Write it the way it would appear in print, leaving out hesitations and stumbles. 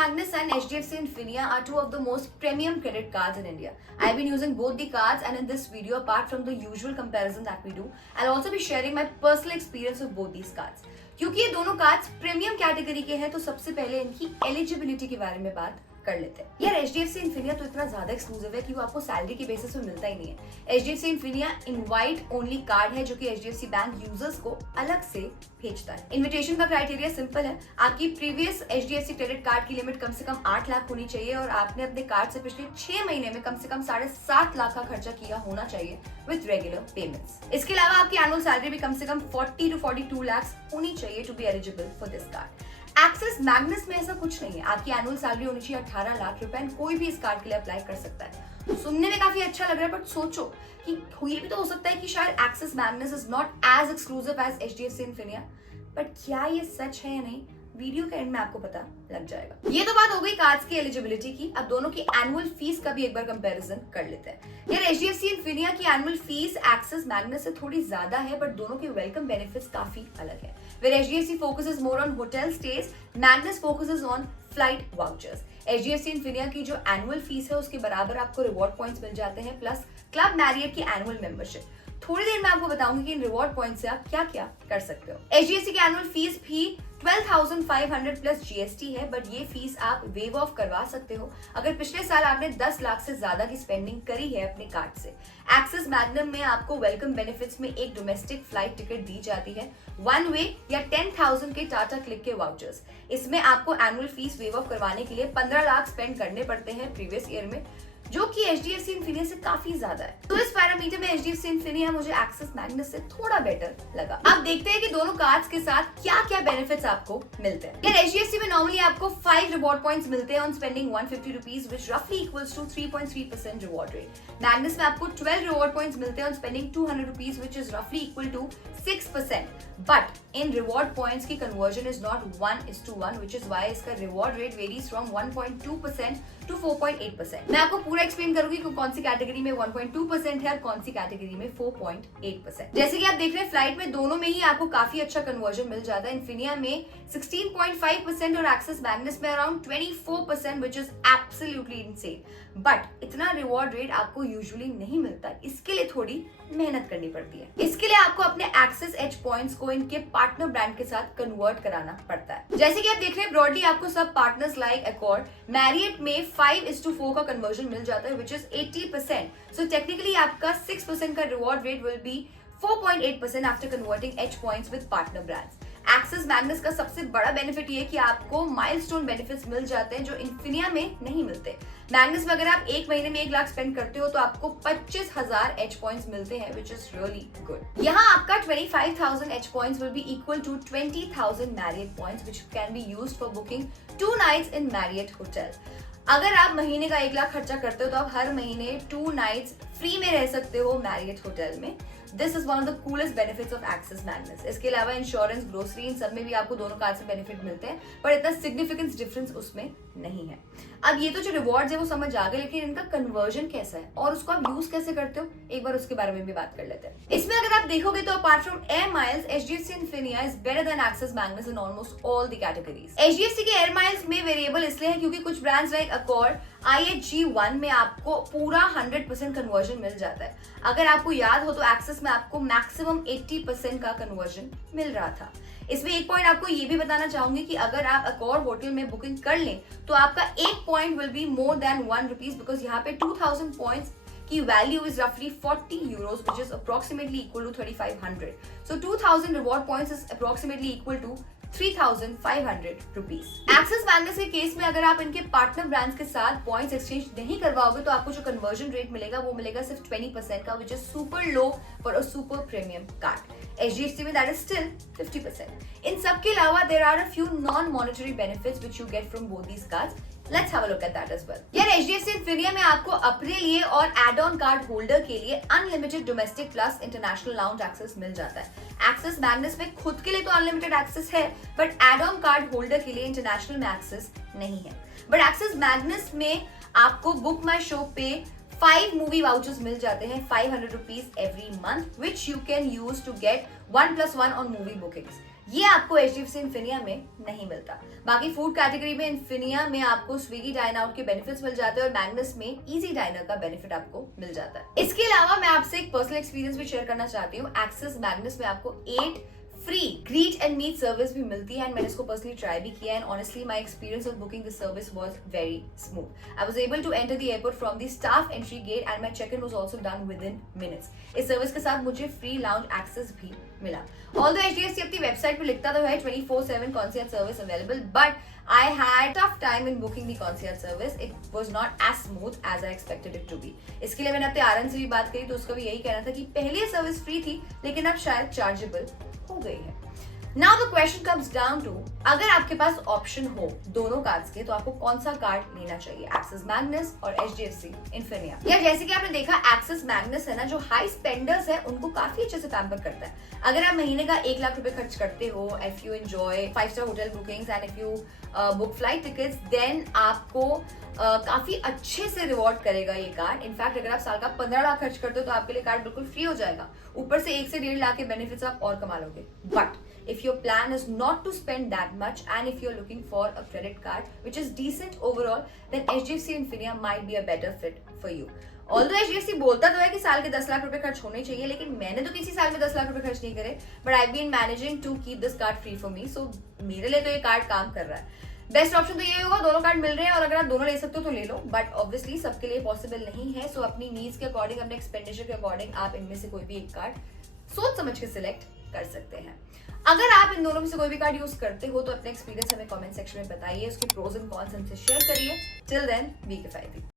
Magnus and HDFC Infinia are two of the most premium credit cards in India. I've been using both the cards, and in this video, apart from the usual comparison that we do, I'll also be sharing my personal experience with both these cards. क्योंकि ये दोनों cards premium category के हैं, तो सबसे पहले इनकी eligibility के बारे में बात कर लेते हैं। यार HDFC Infinia तो इतना ज्यादा एक्सक्लूसिव है कि वो आपको सैलरी के बेसिस पे मिलता ही नहीं है। HDFC Infinia invite only card है जो कि HDFC बैंक यूजर्स को अलग से भेजता है। इन्विटेशन का क्राइटेरिया सिंपल है, आपकी प्रीवियस HDFC क्रेडिट कार्ड की लिमिट कम से कम 8 लाख होनी चाहिए और आपने अपने कार्ड से पिछले 6 महीने में कम से कम 7.5 लाख का खर्चा किया होना चाहिए विद रेगुलर पेमेंट्स। इसके अलावा आपकी एनुअल सैलरी भी कम से कम 40 to 42 लाख होनी चाहिए to be eligible for this card. Axis Magnus में ऐसा कुछ नहीं है, आपकी एनुअल सैलरी होनी चाहिए 18 लाख रुपए एंड कोई भी इस कार्ड के लिए अप्लाई कर सकता है। सुनने में काफी अच्छा लग रहा है, बट सोचो कि ये भी तो हो सकता है कि शायद Axis Magnus is not as exclusive as HDFC Infinia, बट क्या ये सच है या नहीं, वीडियो के एंड में आपको पता लग जाएगा। ये तो बात हो गई कार्ड्स की एलिजिबिलिटी की। अब दोनों की एनुअल फीस का भी एक बार कंपैरिजन कर लेते हैं। यार HDFC Infinia की एनुअल फीस एक्सिस मैग्नस से थोड़ी ज्यादा है, बट दोनों के वेलकम बेनिफिट्स काफी अलग है। Where HDFC focuses more on hotel stays, Magnus focuses on flight vouchers. HDFC Infinia की जो एनुअल फीस है उसके बराबर आपको रिवॉर्ड पॉइंट्स मिल जाते हैं, प्लस क्लब मैरियट की एनुअल मेंबरशिप। थोड़ी देर में आपको बताऊंगी कि इन रिवॉर्ड पॉइंट्स से आप क्या क्या कर सकते हो। HDFC की एनुअल फीस भी 12,500 प्लस GST है, बट ये फीस आप वेव ऑफ करवा सकते हो अगर पिछले साल आपने 10 लाख से ज्यादा की स्पेंडिंग करी है अपने कार्ड से। एक्सिस मैग्नम में आपको वेलकम बेनिफिट्स में एक डोमेस्टिक फ्लाइट टिकट दी जाती है, 1 वे या 10,000 के टाटा क्लिक के वाउचर्स। इसमें आपको एनुअल फीस वेव ऑफ करवाने के लिए 15 लाख स्पेंड करने पड़ते हैं प्रीवियस ईयर में, जो कि HDFC Infinia से काफी ज्यादा है। तो इस पैरामीटर में HDFC Infinia मुझे एक्सिस मैग्नस से थोड़ा बेटर लगा। अब देखते हैं कि दोनों कार्ड्स के साथ क्या क्या बेनिफिट्स आपको मिलते हैं। यार HDFC में नॉर्मली आपको 5 रिवॉर्ड पॉइंट्स मिलते हैं ऑन स्पेंडिंग 150 रुपीज, व्हिच रफली equals to 3.3% reward rate. Magnus में आपको 12 रिवॉर्ड पॉइंट्स मिलते हैं on spending 200 rupees, which is रफली equal to 6%, but in reward points की conversion is not 1:1, which is why इसका reward rate varies from 1.2% to 4.8%। मैं आपको पूरा एक्सप्लेन करूंगी कि कौन सी कैटेगरी में 1.2% है और कौन सी कैटेगरी में 4.8%। जैसे कि आप देख रहे हैं फ्लाइट में दोनों में ही आपको काफी अच्छा कन्वर्जन मिल जाता है। इन्फिनिया में 16.5% और एक्सिस मैग्नस में around 24%, which is absolutely insane. But इतना रिवॉर्ड रेट आपको यूजुअली नहीं मिलता, इसके लिए थोड़ी मेहनत करनी पड़ती है। इसके लिए आपको अपने एक्सिस एज पॉइंट्स को इनके पार्टनर ब्रांड के साथ कन्वर्ट कराना पड़ता है। जैसे कि आप देख रहे हैं ब्रॉडली आपको सब पार्टनर्स लाइक एकॉर्ड, मैरियट में 5:4 का कन्वर्जन मिल जाता है, व्हिच इज 80%। सो टेक्निकली आपका 6% का reward rate will be 4.8% after converting as points with partner brands. Axis Magnus का सबसे बड़ा बेनिफिट ये है कि आपको माइलस्टोन बेनिफिट्स मिल जाते हैं जो इन्फिनिया में नहीं मिलते। मैग्नस में अगर आप एक महीने में 1 लाख स्पेंड करते हो तो आपको 25,000 एच पॉइंट्स मिलते हैं, which is really good। यहाँ आपका 25,000 H points will be equal to 20,000 Marriott points, which can be used for booking 2 nights in Marriott hotel। अगर आप महीने का 1 लाख खर्चा करते हो तो आप हर महीने 2 नाइट्स फ्री में रह सकते हो मैरियट होटल में। This is one of the coolest benefits of axis Magnus. इसके अलावा इंश्योरेंस, ग्रोसरी, इन सब में भी आपको दोनों कार्ड से बेनिफिट मिलते हैं, पर इतना सिग्निफिकेंस डिफरेंस उसमें नहीं है। अब ये तो जो रिवॉर्ड्स है वो समझ आ गए, लेकिन इनका कन्वर्जन कैसा है और उसको आप यूज कैसे करते हो, एक बार उसके बारे में भी बात कर लेते हैं। इसमें अगर आप देखोगे तो apart from air miles, HDFC Infinia is better than axis Magnus in almost all the categories. HDFC के एयर माइल्स में वेरिएबल इसलिए है क्योंकि कुछ ब्रांड्स लाइक एकॉर्ड, IHG1 में आपको पूरा 100% कन्वर्जन मिल जाता है। अगर आपको याद हो तो एक्सिस में आपको मैक्सिमम 80% का कन्वर्जन मिल रहा था। इसमें एक पॉइंट आपको ये भी बताना चाहूंगी कि अगर आप एकॉर्ड होटल में बुकिंग कर लें तो आपका एक point will be more than 1 rupees, because यहाँ पे 2000 पॉइंट्स की वैल्यू इज रफली 40 euros, which is approximately equal to 3,500. So 2,000 reward points is approximately equal to 3,500 rupees। Axis Magnus के केस में अगर आप इनके पार्टनर ब्रांड्स के साथ पॉइंट्स एक्सचेंज नहीं करवाओगे तो आपको जो कन्वर्जन रेट मिलेगा वो मिलेगा सिर्फ 20% का, which is super low for a super premium card। HDFC में that is still 50%। इन सब के अलावा there are a few non-monetary benefits which you get from both these cards। Let's have a look at that as well। यार HDFC Infinia में आपको अपने लिए और एड ऑन कार्ड होल्डर के लिए unlimited domestic plus international lounge access मिल जाता है। एक्सेस मैग्नस में खुद के लिए तो अनलिमिटेड एक्सेस है, but add on card holder के लिए इंटरनेशनल में एक्सेस नहीं है। बट एक्सेस मैग्नस में आपको बुक माई शो पे 5 मूवी वाउचर्स मिल जाते हैं 500 rupees every month, which you can use to get 1+1 on movie bookings. ये आपको HDFC इन्फिनिया में नहीं मिलता। बाकी फूड कैटेगरी में इन्फिनिया में आपको स्विगी डाइन आउट के बेनिफिट्स मिल जाते हैं और मैग्नस में इजी डाइनर का बेनिफिट आपको मिल जाता है। इसके अलावा मैं आपसे एक पर्सनल एक्सपीरियंस भी शेयर करना चाहती हूँ। एक्सिस मैग्नस में आपको 8 free greet and meet service भी मिलती है एंड मैंने इसको पर्सनली ट्राई भी किया and honestly my experience of booking this service was very smooth. I was able to enter the airport from the staff entry gate and my check in was also done within minutes. इस service के साथ मुझे free lounge access भी मिला। Although HDFC अपनी website पे लिखता तो है 24/7 concierge service available, but I had tough time in booking the concierge service. It was not as smooth as I expected it to be. इसके लिए मैंने अपने आरन से भी बात करी तो उसका भी यही कहना था कि पहले सर्विस फ्री थी लेकिन अब शायद चार्जेबल हो गई है। Now the question comes down to, अगर आपके पास ऑप्शन हो दोनों कार्ड्स के तो आपको कौन सा कार्ड लेना चाहिए, एक्सिस मैग्नस और HDFC इन्फिनिया। या जैसे कि आपने देखा एक्सिस मैग्नस है ना, जो हाई स्पेंडर्स है उनको काफी अच्छे से पैम्पर करता है। अगर आप महीने का 1 लाख रुपए खर्च करते हो, if you enjoy five star hotel bookings and if you book flight tickets, then आपको काफी अच्छे से रिवॉर्ड करेगा ये कार्ड। इनफैक्ट अगर आप साल का 15 लाख खर्च करते हो तो आपके लिए कार्ड बिल्कुल फ्री हो जाएगा। ऊपर से 1 से 1.5 लाख के बेनिफिट्स आप और कमा लोगे। But if your plan is not to spend that much and if you're looking for a credit card which is decent overall, then HDFC Infinia might be a better fit for you. Although HDFC बोलता तो है कि साल के 10 लाख रुपए खर्च होने चाहिए, लेकिन मैंने तो किसी साल में 10 लाख रुपए खर्च नहीं करे, but I've been managing to keep this card free for me, so मेरे लिए तो ये कार्ड काम कर रहा है। बेस्ट ऑप्शन तो ये होगा, दोनों कार्ड मिल रहे हैं और अगर आप दोनों ले सकते हो तो ले लो, बट ऑब्वियसली सबके लिए पॉसिबल नहीं है। सो अपनी नीड्स के अकॉर्डिंग, अपने एक्सपेंडिचर के अकॉर्डिंग आप इनमें से कोई भी एक कार्ड सोच समझ के सिलेक्ट कर सकते हैं। अगर आप इन दोनों में से कोई भी कार्ड यूज करते हो तो अपने एक्सपीरियंस हमें कमेंट सेक्शन में बताइए, उसके प्रोज एंड कॉन्स हमसे शेयर करिए। टिल देन बी किफायती।